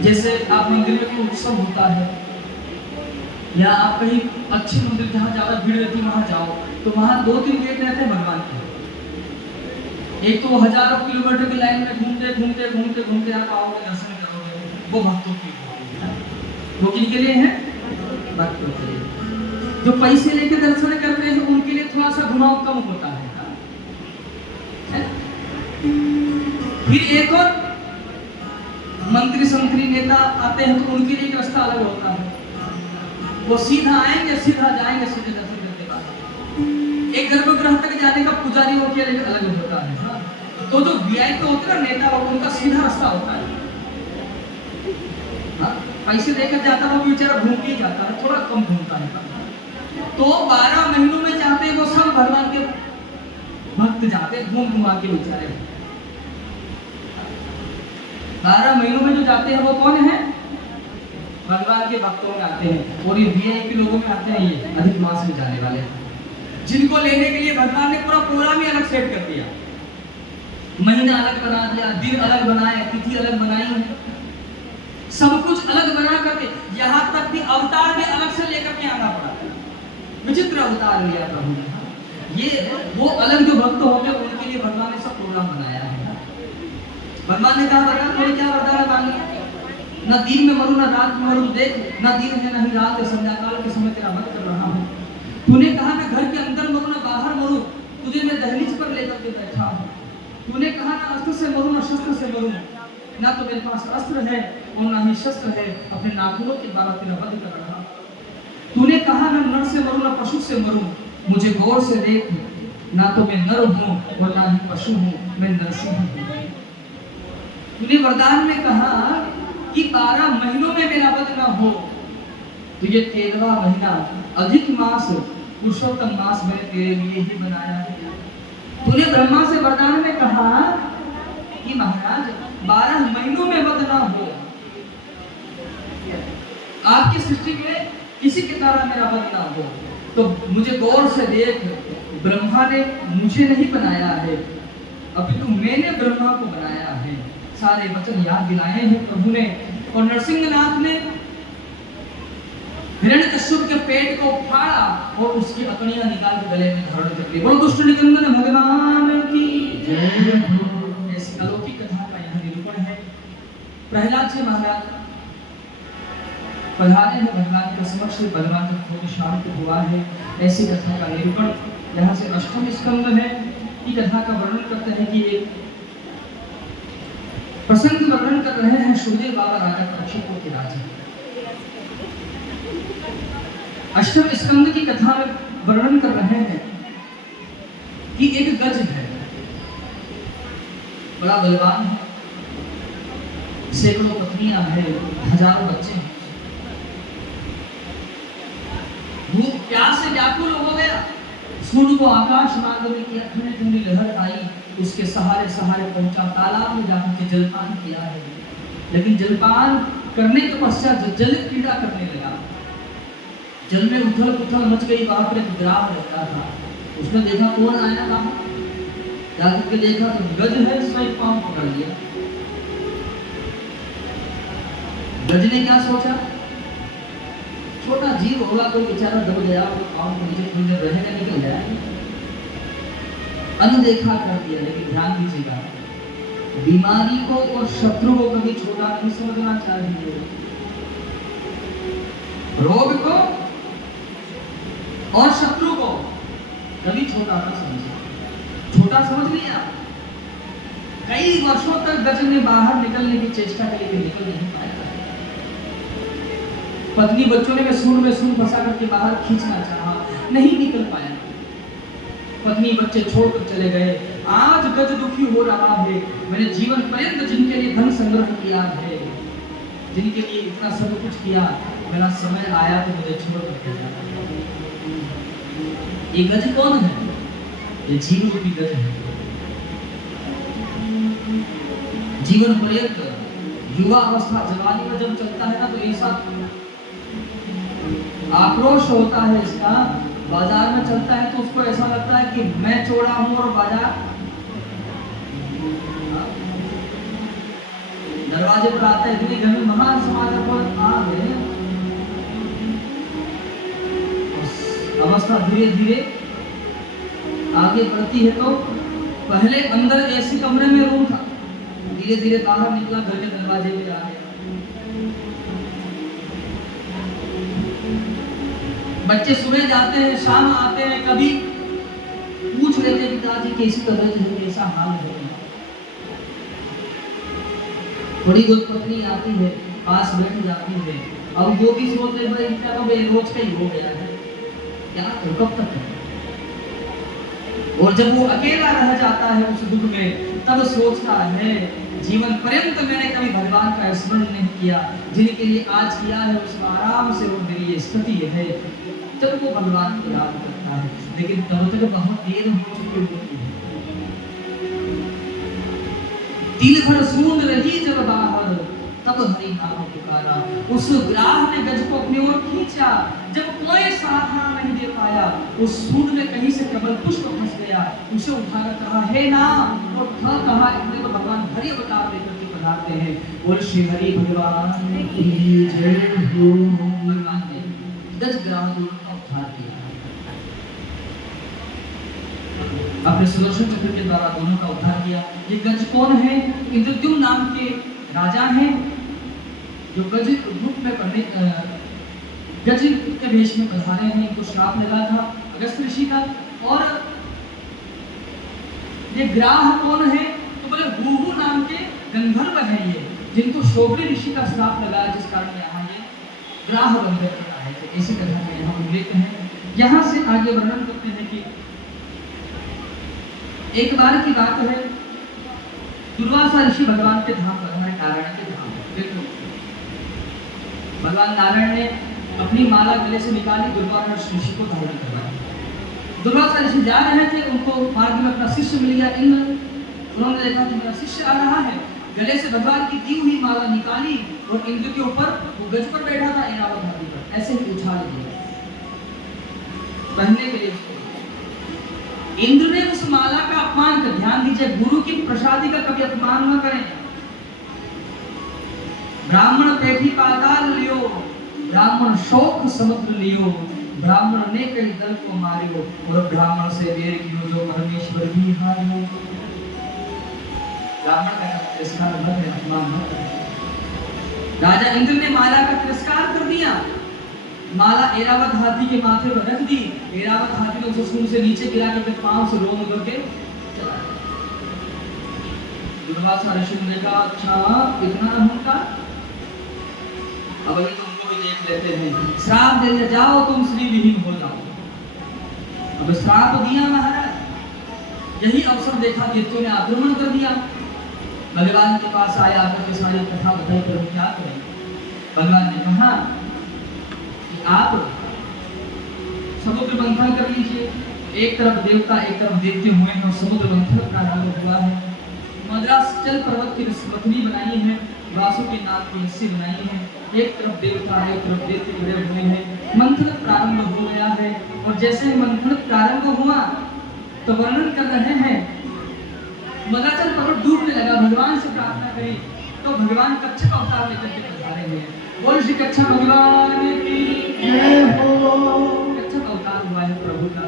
जैसे आप मंदिर में कोई उत्सव होता है या आप कहीं अच्छे मंदिर जहाँ ज्यादा भीड़ रहती है वहां जाओ, तो वहां 2-3 गेट रहते हैं भगवान के। एक तो हजारों किलोमीटर की लाइन में घूमते घूमते घूमते घूमते आप आओगे, दर्शन करोगे, वो भक्तों के लिए। वो किनके लिए है? भक्तों के लिए। जो पैसे लेके दर्शन करते हैं उनके लिए थोड़ा सा घुमाव कम होता है। फिर एक और मंत्री संतरी नेता आते हैं तो उनके लिए एक रास्ता अलग होता है। वो सीधा आएंगे, सीधा जाएंगे, सीधे दर्शन करके बाद एक गर्भगृह तक जाने का पुजारियों के लिए अलग होता है। हाँ? तो जो वीआईपी होते हैं नेता, उनका सीधा रास्ता होता है। हाँ? पैसे देकर जाता है वो बेचारा घूम के जाता है, थोड़ा कम घूमता है। तो 12 महीनों में जाते हैं वो सब भगवान के भक्त जाते हैं, घूम घुमा के बेचारे। 12 महीनों में जो जाते हैं वो कौन है? भगवान के भक्तों में आते हैं। और ये वीआईपी लोगों में आते हैं, ये अधिक मास में जाने वाले, जिनको लेने के लिए भगवान ने पूरा प्रोग्राम ही अलग सेट कर दिया। महीना अलग बना दिया, दिन अलग बनाए, तिथि अलग बनाई है, सब कुछ अलग बना करके, यहाँ तक कि अवतार भी अलग से लेकर के आना पड़ा। विचित्र अवतार लिया प्रभु ने। ये वो अलग जो भक्त होते हैं उनके लिए भगवान ने सब प्रोग्राम बनाया है। भगवान ने कहा वरदान कोई क्या वरदान मांगे? न दिन में मरूं न रात में मरूं, देख न दिन है न ही रात है, संध्या काल के समय तेरा मत कर रहा हूँ। तूने कहा मैं घर के अंदर मरूं न बाहर मरूं, तुझे मैं दहलीज पर लेकर के बैठा हूँ। तूने कहा न अस्त्र से मरूं न शस्त्र से मरूं, ना तो मेरे पास अस्त्र है और ना ही शस्त्र है, अपने नाखूनों के द्वारा तेरा वध कर रहा। तूने कहा न नर से मरूं न पशु से मरूं, मुझे गौर से देख, ना तो मैं नर हूँ और ना ही पशु हूँ, मैं नरसिंह हूँ। तूने वरदान में कहा कि 12 महीनों में मेरा वध न हो, तो ये 13वां महीना अधिक मास पुरुषोत्तम मास मैंने तेरे लिए ही बनाया है। तूने ब्रह्मा से वरदान में कहा कि महाराज 12 महीनों में वध न हो, आपकी सृष्टि में किसी के द्वारा मेरा वध न हो, तो मुझे गौर से देख, ब्रह्मा ने मुझे नहीं बनाया है, अपितु मैंने ब्रह्मा को बनाया है। सारे वचन याद दिलाए हैं प्रभु ने। और नरसिंहनाथ ने हिरण्यकश्यप के पेट को फाड़ा और उसकी अकड़ियां निकाल के गले में धारण कर ली। बोलो दुष्ट निकंदन भगवान की जय। ऐसी अलौकिक कथा का यहाँ निरूपण है। प्रहलाद जी महाराज पधारे हैं भगवान के समक्ष, भगवान का क्रोध शांत हुआ है। ऐसी कथा का निरूपण यहाँ से 8वें स्कंद है। ये कथा का वर्णन करते हैं कि एक प्रसंग वर्णन कर रहे हैं सुखदेव बाबा राजा परीक्षितों के राजा। 8वें स्कंद की कथा में वर्णन कर रहे हैं कि एक गज है, बड़ा बलवान है, सैकड़ों पत्नियां हैं, हजारों बच्चे हैं। भूख प्यास से व्याकुल हो गया, सूर्य को आकाश मार्ग में किया, ठंडी ठंडी लहर आई, उसके सहारे सहारे पहुंचा, तालाब में जाकर के जलपान किया है। लेकिन जलपान करने के पश्चात जल क्रीड़ा करने लगा, जल में उथल पुथल मच गई, वहां पर एक ग्राम रहता था। उसने देखा कौन आया था, जाकर के देखा तो गज है, स्वयं पांव पकड़ लिया। गज ने क्या सोचा, छोटा जीव होगा, कोई बेचारा दब गया, पांव के नीचे थोड़ी देर रहेगा, निकल जाएगा, अनदेखा कर दिया। लेकिन ध्यान दीजिएगा, बीमारी को और शत्रु को कभी छोटा नहीं समझना चाहिए। रोग को और शत्रु को कभी छोटा ना समझे। छोटा समझ लिया, कई वर्षों तक गज ने बाहर निकलने की चेष्टा की, लेकिन निकल नहीं पाया। पत्नी बच्चों ने में सूर फंसा करके बाहर खींचना चाहा, नहीं निकल पाया। पत्नी बच्चे छोड़कर चले गए। आज गज दुखी हो रहा है। मैंने जीवन पर्यंत जिनके लिए धन संग्रह किया है, जिनके लिए इतना सब कुछ किया, मेरा समय आया तो मुझे छोड़ कर जाना। ये गज कौन है? ये जीवन रूपी गज है। जीवन पर्यंत युवा अवस्था जवानी में जब चलता है ना, तो ऐसा आक्रोश होता है इसका। बाजार में चलता है तो उसको ऐसा लगता है कि मैं चोरा हूं और बाजार दरवाजे पर आता है, इतने घर में महान समाचार आ गए। अवस्था धीरे धीरे आगे बढ़ती है तो पहले अंदर ऐसी कमरे में रूम था, धीरे धीरे बाहर निकला, घर के दरवाजे पे आ गया। बच्चे सुबह जाते हैं, शाम आते हैं, कभी पूछ लेते हैं पिताजी कैसी तबीयत है, कैसा हाल है। थोड़ी बहुत पत्नी आती है, पास बैठ जाती है, अब वो भी सोचते हैं भाई इतना तो रोज का ही हो गया है, क्या तो कब तक है। और जब वो अकेला रह जाता है उस दुख में, तब सोचता है जीवन पर्यंत मैंने कभी भगवान का स्मरण नहीं किया, जिनके लिए आज किया है उसमें आराम से वो मेरी ये स्थिति है। जब वो भगवान को याद करता है, लेकिन तब तक बहुत देर हो चुकी होती है। दिल भर सूंद रही जब बाहर, तब हरि नाम पुकारा। उस ग्राह ने गज को अपनी ओर खींचा, जब कोई सहारा नहीं दे पाया, उस सूंड में कहीं से कमल पुष्प फंस गया, उसे उठाकर कहा हे नाम, और कहा इतने तो भगवान हरि अवतार लेकर के पधारते हैं। बोल श्री हरि भगवान की जय हो। भगवान ने गज ग्राह का उद्धार किया, अपने सुदर्शन चक्र के द्वारा दोनों का उद्धार किया। ये गज कौन है? इंद्रद्युम्न नाम के राजा हैं, जो गज रूप में गज के वेश में पधारे हैं। इनको श्राप लगा था अगस्त ऋषि का। और ये ग्राह कौन है? तो बोले गुहु नाम के गंधर्व हैं ये, जिनको शोभनी ऋषि का श्राप लगा, जिस कारण यहाँ ये ग्राह बनकर के आए थे। ऐसी कथा में यहाँ उल्लेख है। यहाँ से आगे वर्णन करते हैं कि एक बार की बात है, दुर्वासा ऋषि भगवान के धाम पर, हमारे नारायण के धाम। देखो भगवान नारायण ने अपनी माला गले से निकाली, दुर्वासा ऋषि को धारण करवाई। दुर्वासा ऋषि जा रहे थे, उनको मार्ग में अपना शिष्य मिल गया इंद्र। उन्होंने देखा कि मेरा शिष्य आ रहा है, गले से भगवान की दी हुई माला निकाली और इंद्र के ऊपर, वो गज पर बैठा था ऐरावत हाथी पर, ऐसे ही उछाल दिया पहनने के लिए। इंद्र ने उस माला का अपमान कर, ध्यान दीजिए, गुरु की प्रसादी का कभी अपमान न करें। ब्राह्मण पेठी पाताल लियो, ब्राह्मण शोक समुद्र लियो, ब्राह्मण ने कई दल को मारियो, और ब्राह्मण से वेर कियो जो परमेश्वर भी हारो। ब्राह्मण का तिरस्कार न करें, अपमान न करें। राजा इंद्र ने माला का तिरस्कार कर दिया, माला ऐरावत हाथी के माथे पर रख दी। ऐरावत हाथी ने उसे सूंड से नीचे गिरा के पांव से रोम करके चला। दुर्वासा ऋषि ने कहा अच्छा इतना अहंकार, अब अभी तुमको भी देख लेते हैं। श्राप दे दिया, जाओ तुम श्री विहीन हो जाओ। अब श्राप दिया महाराज, यही अवसर देखा दैत्यों ने आक्रमण कर दिया। भगवान के पास आया, आकर के सारी कथा बताई कर क्या करें। भगवान ने कहा आप समुद्र मंथन कर लीजिए। एक तरफ देवता एक तरफ दैत्य हुए हैं और समुद्र मंथन प्रारंभ हुआ है। मद्रासचल पर्वत की रसमथनी बनाई है, वासुकी नाग की रस्सी बनाई है। एक तरफ देवता एक तरफ दैत्य खड़े हुए हैं। मंथन प्रारंभ हो गया है और जैसे ही मंथन प्रारंभ हुआ तो वर्णन कर रहे हैं मद्रासचल पर्वत डूबने लगा। भगवान से प्रार्थना करी तो भगवान कच्छप अवतार लेकर के पधारे हैं। बोल श्री कच्छप भगवान की जय हो। कच्छप अवतार हुआ है प्रभु का,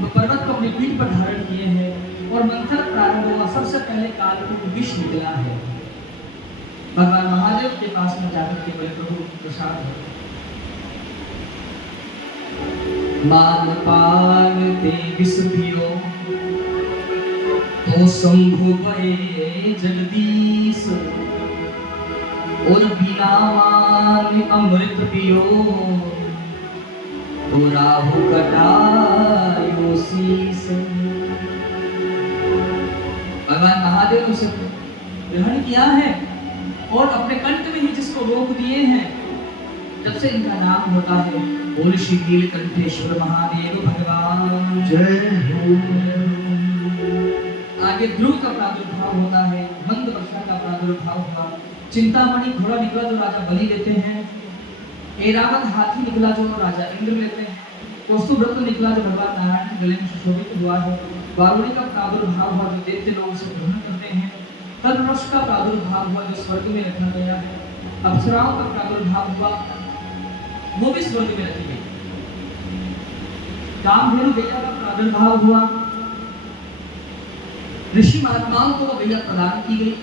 वो पर्वत को अपनी पीठ पर धारण किए हैं और मंथन प्रारंभ हुआ। सबसे पहले काल को विष निकला है। भगवान महादेव के पास में जाकर के बोले प्रभु प्रसाद है। मान पान ते विष पियो तो शंभु भये जगदीश, और बिना मान अमृत पियो तो राहु कटायो शीस। भगवान महादेव ने उसे ग्रहण किया है और अपने कंठ में ही जिसको रोक दिए हैं, जब से इनका नाम होता है बोल श्री नीलकंठेश्वर महादेव भगवान जय हो। आगे ध्रुव का प्रादुर्भाव होता है, मंद वर्षा का प्रादुर्भाव हुआ, चिंतामणि घोड़ा निकला जो राजा बलि लेते हैं, ऐरावत हाथी निकला जो राजा इंद्र लेते हैं, कौस्तुभव्रत निकला जो भगवान नारायण के गले में सुशोभित हुआ है, वारुणी का प्रादुर्भाव हुआ जो दैत्य लोग उसे ग्रहण करते हैं, कल्पवृक्ष का प्रादुर्भाव हुआ जो स्वर्ग में रखा गया है, अप्सराओं का प्रादुर्भाव हुआ वो भी स्वर्ग में रखी गई, कामधेनु गैया का प्रादुर्भाव हुआ, ऋषि महात्माओं को गैया प्रदान की गई,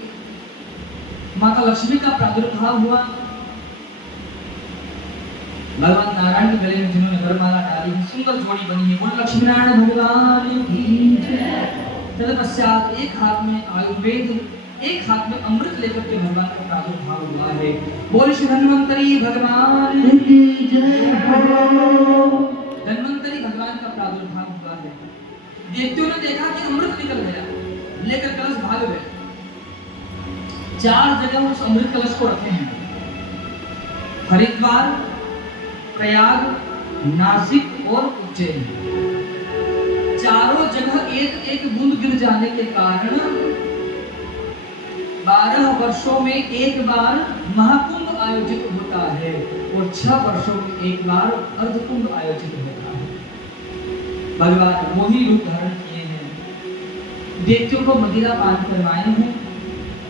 माता लक्ष्मी का प्रादुर्भाव हुआ, भगवान नारायण के गले में जिन्होंने वरमाला डाली सुंदर जोड़ी बनी है, बोल लक्ष्मी नारायण भगवान की जय। तदपश्चात एक हाथ में आयुर्वेद एक हाथ में अमृत लेकर के भगवान का प्रादुर्भाव हुआ है, बोल श्री धन्वंतरी भगवान की जय। धन्वंतरी भगवान का प्रादुर्भाव हुआ है। देवताओं ने देखा कि अमृत निकल गया, लेकर कलश भाग गए। 4 जगह उस अमृत कलश को रखे हैं, हरिद्वार, प्रयाग, नासिक और उज्जैन। चारों जगह एक एक बूंद गिर जाने के कारण 12 वर्षों में एक बार महाकुंभ आयोजित होता है और 6 वर्षों में एक बार अर्धकुंभ आयोजित होता है। भगवान मोही रूप धारण किए हैं, देवताओं को मदिरा पान करवाए हैं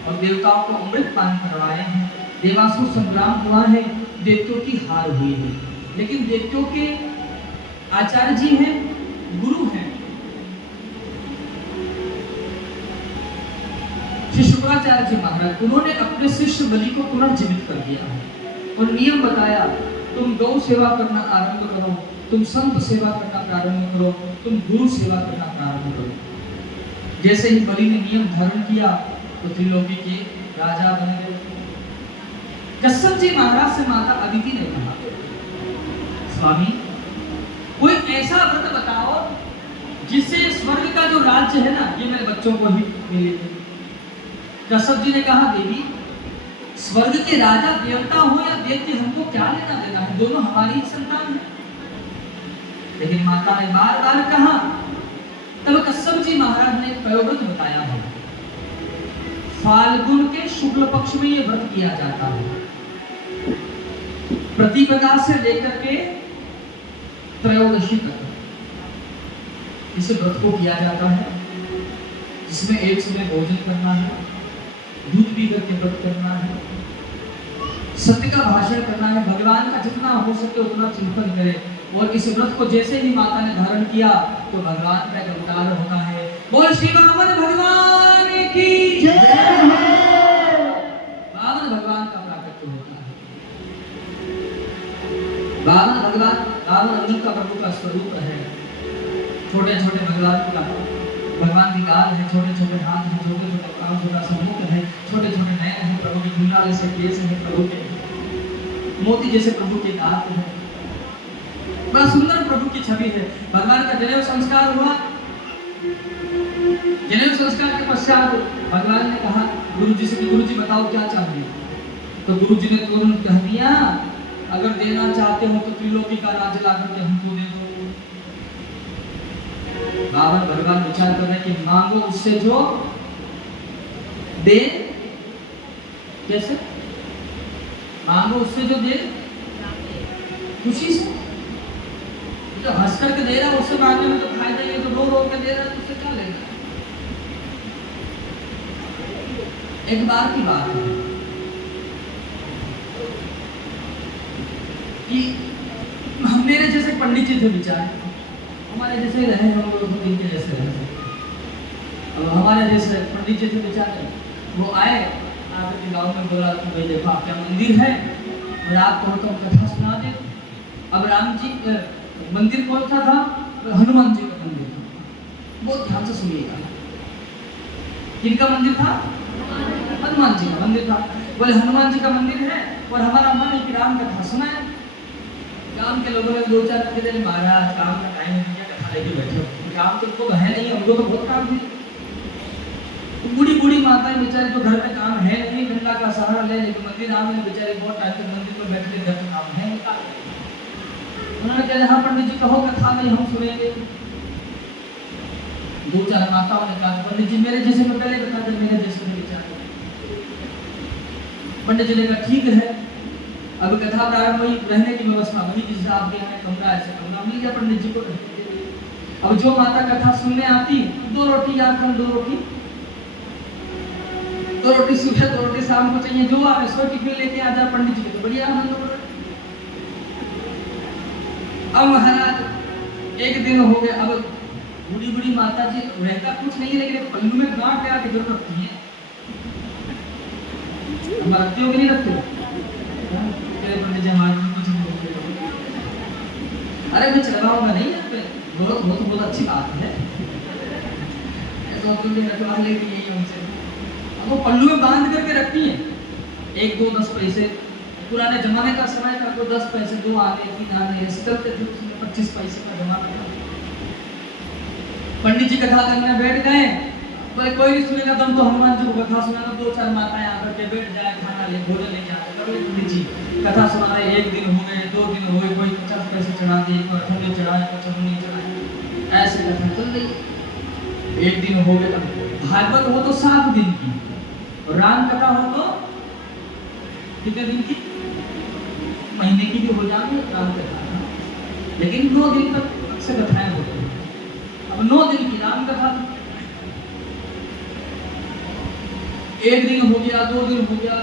और देवताओं को अमृत पान करवाए हैं। देवासुर संग्राम हुआ है, देवताओं की हार हुई है, लेकिन देवताओं के आचार्य जी हैं, गुरु हैं, श्री शुक्राचार्य जी महाराज, उन्होंने अपने शिष्य बलि को पुनर्जीवित कर दिया है और नियम बताया, तुम गौ सेवा करना आरंभ करो, तुम संत सेवा करना प्रारंभ करो, तुम गुरु सेवा करना प्रारंभ करो। जैसे ही बलि ने नियम धारण किया तो त्रिलोकी के राजा बन गए। कश्यप जी महाराज से माता अदिति ने कहा, स्वामी कोई ऐसा व्रत बताओ जिससे स्वर्ग का जो राज्य है ना ये मेरे बच्चों को ही मिले। कश्यप जी ने कहा, देवी स्वर्ग के राजा देवता हो या दैत्य हमको क्या लेना देना है, दोनों हमारी ही संतान है। लेकिन माता ने बार बार कहा, तब कश्यप जी महाराज ने प्रयोगव्रत बताया है। फाल्गुन के शुक्ल पक्ष में ये व्रत किया जाता है, प्रतिपदा से लेकर के त्रयोदशी तक इस व्रत को किया जाता है, जिसमें एक समय भोजन करना है, दूध पी करके व्रत करना है, सत्य का भाषण करना है, भगवान का जितना हो सके उतना चिंतन करे। और इस व्रत को जैसे ही माता ने धारण किया तो भगवान का एक अवतार होता है। बोल श्री वामन भगवान की जय। वामन भगवान का प्राकट्य होता है। वामन भगवान अर्जुन का प्रभु का स्वरूप है। छोटे छोटे भगवान का भगवान की गाल है, छोटे छोटे हाथ हैं, छोटे छोटे पांव, छोटा सा मुख है, छोटे छोटे नयन हैं, प्रभु के झुंडा जैसे केस हैं, प्रभु के मोती जैसे प्रभु के दांत हैं। बड़ा सुंदर प्रभु की छवि है। भगवान का जनेऊ संस्कार हुआ। जनेऊ संस्कार के पश्चात भगवान ने कहा गुरु जी से, गुरु जी बताओ क्या चाहिए। तो गुरु जी ने तुरंत कह दिया, अगर देना चाहते हो तो त्रिलोकी का राज्य ला करके हमको दे दो। भगवान विचार कर रहे कि मांगो उससे जो दे, कैसे मांगो उससे जो दे खुशी से। जो हंस करके दे रहा है उससे मांगने में तो फायदा ही है, तो रो रो के दे रहा है तो उससे क्या लेगा। एक बार की बात है कि मेरे जैसे पंडित जी थे बेचारे, हमारे जैसे रहे हम लोग दिन के जैसे रहे। अब हमारे जैसे पंडित जी थे बेचारे, वो आए आकर के गाँव में बोला कि भाई देखो आपका मंदिर है और आप कहो तो कथा सुना दे। अब राम जी मंदिर कौन सा था? हनुमान जी का मंदिर था। बहुत ध्यान से सुनिएगा, किनका मंदिर था? हनुमान जी का मंदिर था। बोले हनुमान जी का मंदिर है और हमारा मन है कि राम कथा सुनाए। गांव के लोगों ने 2-4 दिन महाराज काम का टाइम नहीं दिया, कथा लेके बैठे। काम तो उनको है नहीं, हमको तो बहुत काम है। बूढ़ी बूढ़ी माताएं बेचारे तो घर में काम है नहीं, गंगा का सहारा ले, लेकिन मंदिर आने में बेचारे बहुत टाइम तक मंदिर में बैठे, घर का काम है। उन्होंने कहा हाँ पंडित जी कहो कथा नहीं हम सुनेंगे। 2-4 माताओं ने कहा पंडित जी मेरे जैसे में पहले कथा दे, मेरे जैसे में बेचारे। पंडित जी ने कहा ठीक है। अब कथा प्रारंभ हुई, रहने की व्यवस्था वही जिस आप के यहाँ कमरा ऐसे कमरा मिल गया पंडित जी को। अब जो माता कथा सुनने आती 2 रोटी याद कर, 2 रोटी तो दो रोटी सुबह, दो रोटी शाम को चाहिए, जो आवे सो टिफिन लेके आ जा पंडित जी को, तो बढ़िया आनंद हो रहा है। अब महाराज एक दिन हो गया, अब बूढ़ी बूढ़ी माता जी रहता कुछ नहीं है, लेकिन पल्लू में गांठ लगा के जरूर रखती है। अब रखती हो कि नहीं रखती हो? पंडित जी हमारे कुछ नहीं बोलते। अरे मैं चलवाऊंगा नहीं यहाँ पे, बहुत अच्छी बात है, ऐसा रखवा लेती है उनसे। अब वो पल्लू में बांध करके रखती है, 1 2 10 पैसे, पुराने जमाने का समय था, तो 10 पैसे 2 आने 3 आने ऐसे चलते थे, उसमें 25 पैसे का जमाना था। पंडित जी कथा करने बैठ गए, कोई नहीं सुनेगा, तुम तो हनुमान जी को कथा सुनाना, 2-4 माताएं आकर के बैठ जाए, खाना ले भोजन लेके आते, पंडित जी कथा सुना रहे, 1 दिन हो गए, 2 दिन हो गए, कोई 50 पैसे चढ़ा दिए, कोई 8 चढ़ाए, कोई 6 चढ़ाए, ऐसे कथा चल रही। 1 दिन हो गया, भागवत हो तो 7 दिन की, और राम कथा हो तो कितने दिन की? महीने की भी हो जाती है राम कथा, लेकिन 9 दिन तक अक्सर कथाएं होती हैं। अब 9 दिन की राम कथा, 1 दिन हो गया, 2 दिन हो गया,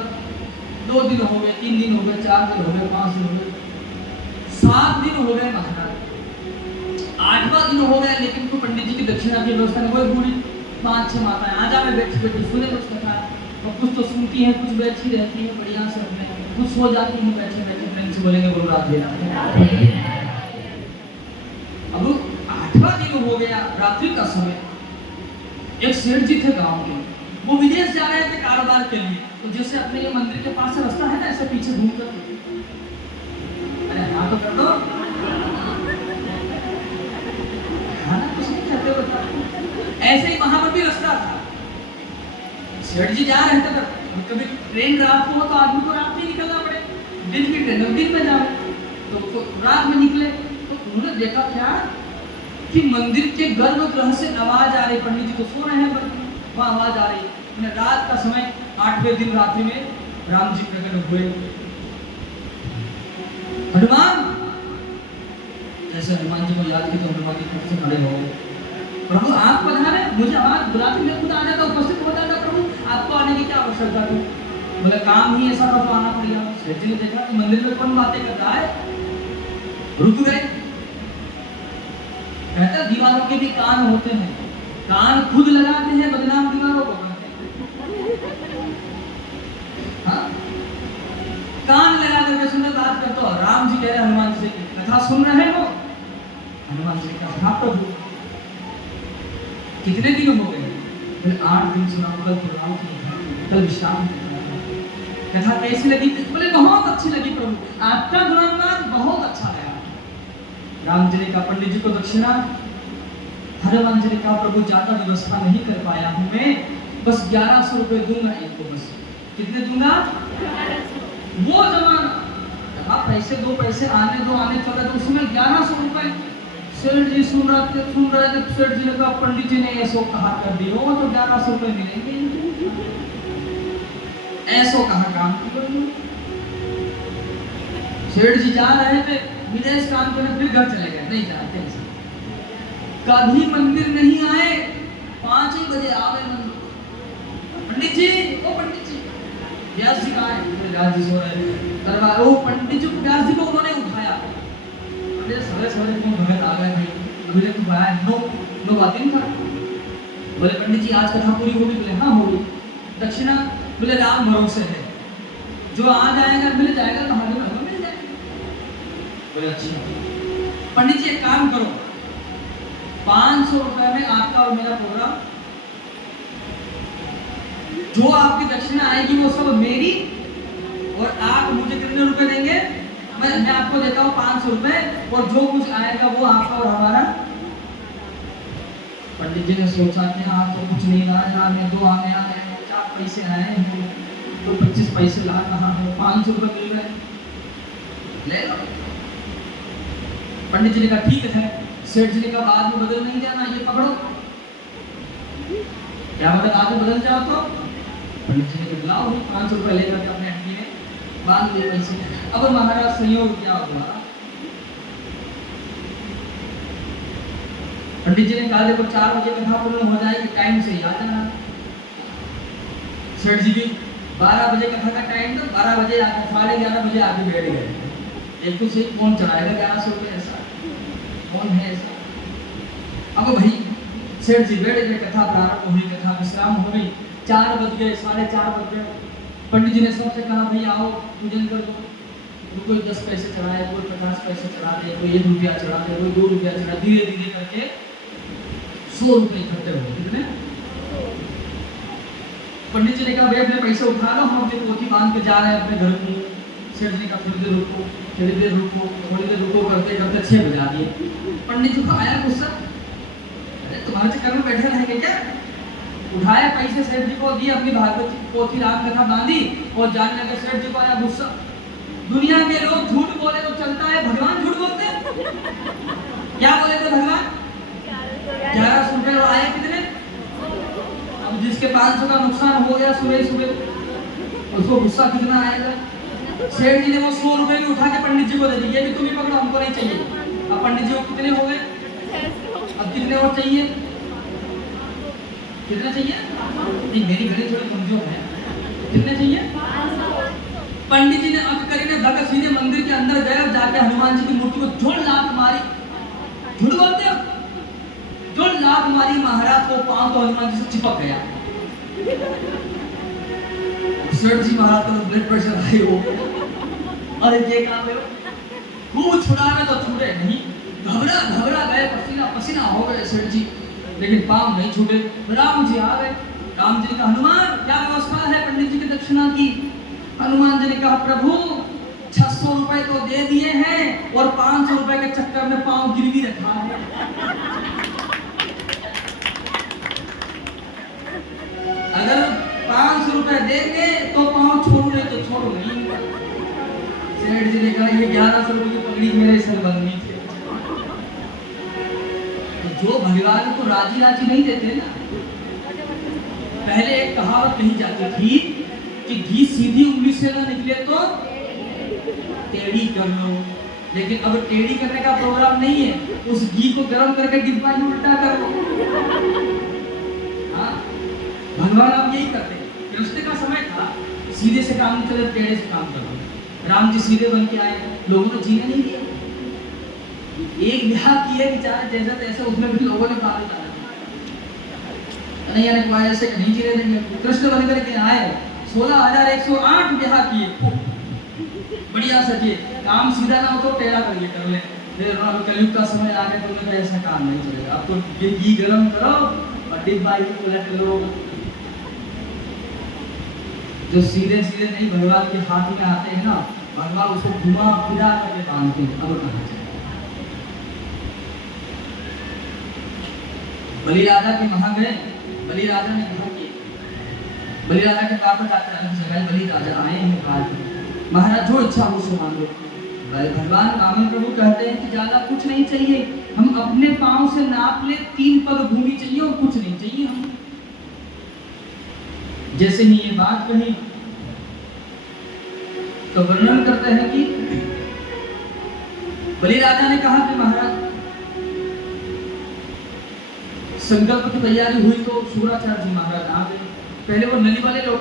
2 दिन हो गए, 3 दिन हो गए, 4 दिन हो गए, 5 दिन हो गए, 7 दिन हो गए महाराज। 8वां दिन हो गया, लेकिन तो पंडित जी की दक्षिणा की व्यवस्था नहीं, वही बूढ़ी 5-6 माताएं आ जावे बैठी सुने कुछ कथा, और कुछ तो सुनती है, कुछ बैठी रहती है बढ़िया से अपने, कुछ सो जाती है बैठे बैठे, फ्रेंड से बोलेंगे गुरु रात दे। अब 8वां दिन हो गया, रात्रि का समय, एक सेठ जी थे गांव के, वो विदेश जा रहे थे कारोबार के लिए, तो जैसे अपने ये मंदिर के पास से रास्ता है ना, ऐसे पीछे घूमकर, अरे हाँ तो कर दो, हाँ ना कुछ नहीं कहते बता, ऐसे ही वहां पर भी रास्ता था। सेठ जी जा रहे थे, कभी ट्रेन रात को हो तो आदमी को रात में निकलना पड़े, दिन की ट्रेन दिन में जाए, तो रात में निकले, तो उन्होंने देखा क्या कि मंदिर के गर्भगृह से आवाज आ रही, पंडित जी तो सो रहे हैं, वहां आवाज आ रही। रात का समय, 8वें दिन रात्रि में राम जी प्रकट हुए। हनुमान, जैसे हनुमान जी को याद किया तो हनुमान जी खुद से खड़े हो गए, प्रभु आप पधारे, मुझे आवाज बुलाती, मैं खुद आ जाता, उपस्थित हो जाता, प्रभु आपको आने की क्या आवश्यकता थी? बोले काम ही ऐसा था तो आना पड़ेगा। सेठ जी ने देखा कि मंदिर में कौन बातें कर रहा है, रुक गए। कहता दीवारों के भी कान होते हैं, कान खुद लगाते हैं, बदनाम दीवारों को करते हैं। हाँ? कान लगा करके सुनने बात करते हो। राम जी कह रहे हनुमान जी से कथा सुन रहे हो? हनुमान जी ने कहा हाँ प्रभु। कितने दिन हो गए? 8 दिन सुना, कल प्रोग्राम किया, कल विश्राम किया। कथा कैसी लगी? बोले बहुत अच्छी लगी प्रभु, आपका गुणगान बहुत अच्छा लगा। राम जी ने कहा पंडित जी को दक्षिणा। हनुमान जी ने कहा प्रभु ज्यादा व्यवस्था नहीं कर पाया हूं मैं, बस 1100 रुपए दूंगा एक को, बस। कितने दूंगा? वो जमाना पैसे 2 पैसे आने दो आने चला, तो उसमें 1100 रुपए। सेठ जी सुन रहे थे, सेठ जी ने कहा पंडित जी ने ऐसो कहा कर दियो तो 1100 रुपए मिलेंगे, ऐसो कहा काम की। सेठ जी जा रहे थे विदेश काम करने, फिर घर चले गए, नहीं जाते ऐसे। कभी मंदिर नहीं आए, 5 ही बजे आ गए मंदिर। पंडित जी, ओ पंडित जी, व्यास जी कहाँ है? व्यास जी सो रहे दरबार। ओ पंडित जी, व्यास जी को उन्होंने उठाया, सवेरे तुम भगत आ गए भाई, अभी तक तुम आया 9 बातें था। बोले पंडित जी आज कथा पूरी होगी? बोले हाँ होगी। दक्षिणा? बोले राम भरोसे है, जो आ जाएगा मिल जाएगा, कहानी में मिल जाएगा। बोले अच्छा। पंडित जी एक काम करो, 500 रुपए में आपका और मेरा प्रोग्राम, जो आपकी दक्षिणा आएगी वो सब मेरी, और आप मुझे कितने रुपए देंगे? मैं आपको देता हूँ 500 रुपए, और जो कुछ आएगा वो आपका और हमारा। पंडित जी ने सोचा कि हाँ तो कुछ नहीं ला रहा है, 2 आने आ रहे हैं, 4 पैसे आए हैं, तो 25 पैसे ला रहा है, 500 रुपए मिल रहे, ले लो। पंडित जी ने कहा ठीक है। सेठ जी ने कहा बाद में बदल नहीं जाना, ये पकड़ो। क्या बता आज बदल जाओ तो? पंडित जी ने कहा लाओ 500 रुपए लेकर के अपने हड्डी में बांध ले पैसे। अब महाराज संयोग क्या हुआ, पंडित जी ने कहा देखो 4 बजे कथा पूर्ण हो जाएगी, टाइम से ही आ जाना। सेठ जी भी 12 बजे कथा का टाइम था, 12 बजे आके 11:30 बजे आके बैठ गए। एक तो सही कौन चढ़ाएगा 1100 रुपये, ऐसा कौन है ऐसा। अब भाई सेठ जी बैठ गए, कथा प्रारंभ हुई, कथा विश्राम हो गई, 4 बज गए, 4:30 बज गए। पंडित जी ने सबसे कहा भाई आओ पूजन कर दो। कोई 10 पैसे चढ़ाए, कोई 50 पैसे चढ़ा दे, कोई 1 रुपया चढ़ा दे, कोई 2 रुपया चढ़ा, धीरे धीरे करके 100 रुपये इकट्ठे हो गए। कितने? पंडित जी ने कहा भाई अपने पैसे उठा लो, हम अपनी पोथी बांध के जा रहे हैं अपने घर को। सेठ जी का थोड़ी देर रुको, थोड़ी देर रुको, थोड़ी देर रुको करते करते 6 बजा दिए। पंडित जी को आया गुस्सा, अरे तुम्हारे चक्कर में बैठे रहेंगे क्या। उठाए पैसे, सेठ जी को दिए, अपनी भागवत की पोथी राम कथा बांधी और जाने लगे। सेठ जी को आया गुस्सा, दुनिया के लोग झूठ बोले तो चलता है, भगवान झूठ बोलते हैं। क्या बोले थे भगवान? 1100 रुपये और आए कितने? अब जिसके 500 का नुकसान हो गया सुबह सुबह, उसको गुस्सा कितना आएगा। सेठ जी ने वो 100 रुपये भी उठा के पंडित जी को दे दिए, ये भी तुम ही पकड़ो, हमको नहीं चाहिए। अब पंडित जी को कितने हो गए? अब कितने और चाहिए? कितना चाहिए? नहीं, मेरी घड़ी थोड़ी कमजोर है। कितने चाहिए? पंडित जी ने अब करीने भगत सीधे मंदिर के अंदर गए और जाके हनुमान जी की मूर्ति को जोर लात मारी। झूठ बोलते हो? जोर लात मारी, महाराज को पांव तो हनुमान जी से चिपक गया। सेठ जी महाराज का ब्लड प्रेशर हाई हो गया। अरे ये काम है, खूब छुड़ावे तो छूटे नहीं, घबरा घबरा गए, पसीना पसीना हो गए सेठ जी, लेकिन पांव नहीं छूटे। राम जी आ गए। राम जी ने कहा हनुमान क्या व्यवस्था है पंडित जी की दक्षिणा की। हनुमान जी ने कहा प्रभु 600 रुपए तो दे दिए हैं और 500 रुपए के चक्कर में पांव गिरवी रखा है। अगर 500 रुपए देंगे तो पांव छोड़ू, नहीं तो छोड़ू नहीं। सेठ जी ने कहा ये 1100 रुपए की पगड़ी मेरे सर बननी थी। तो जो भगवान को राजी राजी नहीं देते ना, पहले एक कहावत कही जाती थी कि घी सीधी उंगली से ना निकले तो टेढ़ी कर लो, लेकिन अब टेढ़ी करने का प्रोग्राम नहीं है, उस घी को गर्म करके डिब्बा ही उल्टा कर लो। हाँ, भगवान अब यही करते हैं। कृष्ण का समय था सीधे से काम नहीं चले, टेढ़े से काम करो। राम जी सीधे बन के आए, लोगों ने जीने नहीं दिया। एक ब्याह किए बेचारे जैसा तैसा, उसमें भी लोगों ने बात डाला नहीं, यानी कोई ऐसे नहीं जीने देंगे। कृष्ण बन करके आए, 16,108 ब्याह किए, बढ़िया सजे, काम सीधा ना हो तो टेढ़ा करिए कर ले। फिर कलयुग का समय आ गया तो ऐसा काम नहीं चलेगा। अब तो घी गरम करो और डिब्बा ही उलट लो। जो सीधे सीधे नहीं भगवान के हाथ में आते हैं ना, भगवान उसको घुमा फिरा करके बांधते हैं। अब कहाँ जाए। बलि राजा के वहां गए, बलि राजा ने कहा कि बलि राजा के पास जाकर बलि राजा आए हैं बात, महाराज जो इच्छा हो सो मांगो। भगवान वामन प्रभु कहते हैं कि ज्यादा कुछ नहीं चाहिए, हम अपने पांव से नाप ले 3 पग भूमि चाहिए और कुछ नहीं चाहिए हम। जैसे ही ये बात कही तो वर्णन करते हैं कि बलि राजा ने कहा कि महाराज संकल्प की तैयारी हुई तो सूराचार्य जी महाराज आ गए। पहले वो नली वाले लोग